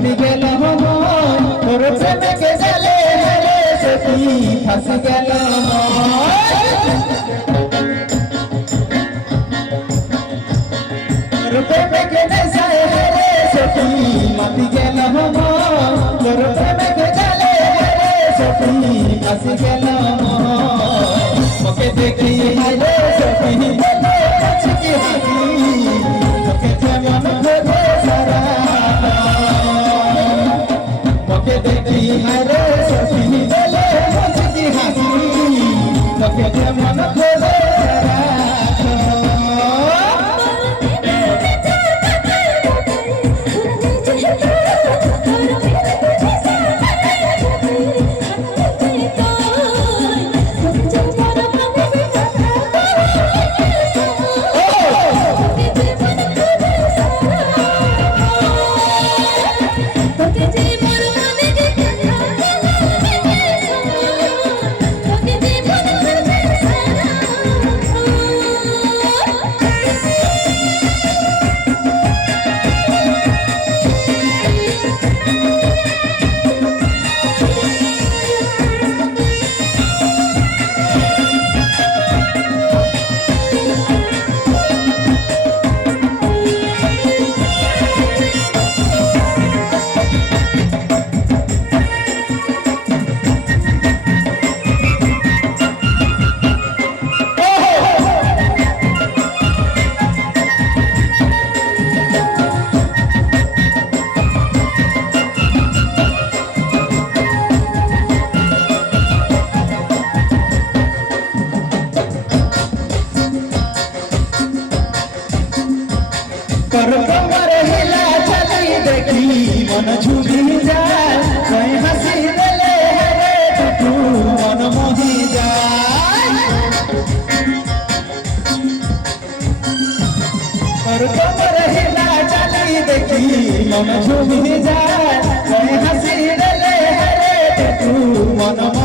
মাতি গেল তোর প্রেমে কে জালে রে সখী ফাঁসি গেল তোর প্রেমে কে জালে রে সখী মাতি গেল তোর প্রেমে কে জালে রে সখী ফাঁসি গেল ওকে দেখি হায় রে সখী বলে মুচকি হাসি তোকে যেমন খোঁজে সারা ওকে দেখি হায় রে সখী বলে মুচকি হাসি তোকে যেমন খোঁজে সারা कर कमर हिला चली देखी मन झूमी जाए कोई हंसी दिले रे टू मन मोही जाए कर कमर हिला चली देखी मन झूमी जाए कोई हंसी दिले रे टू मन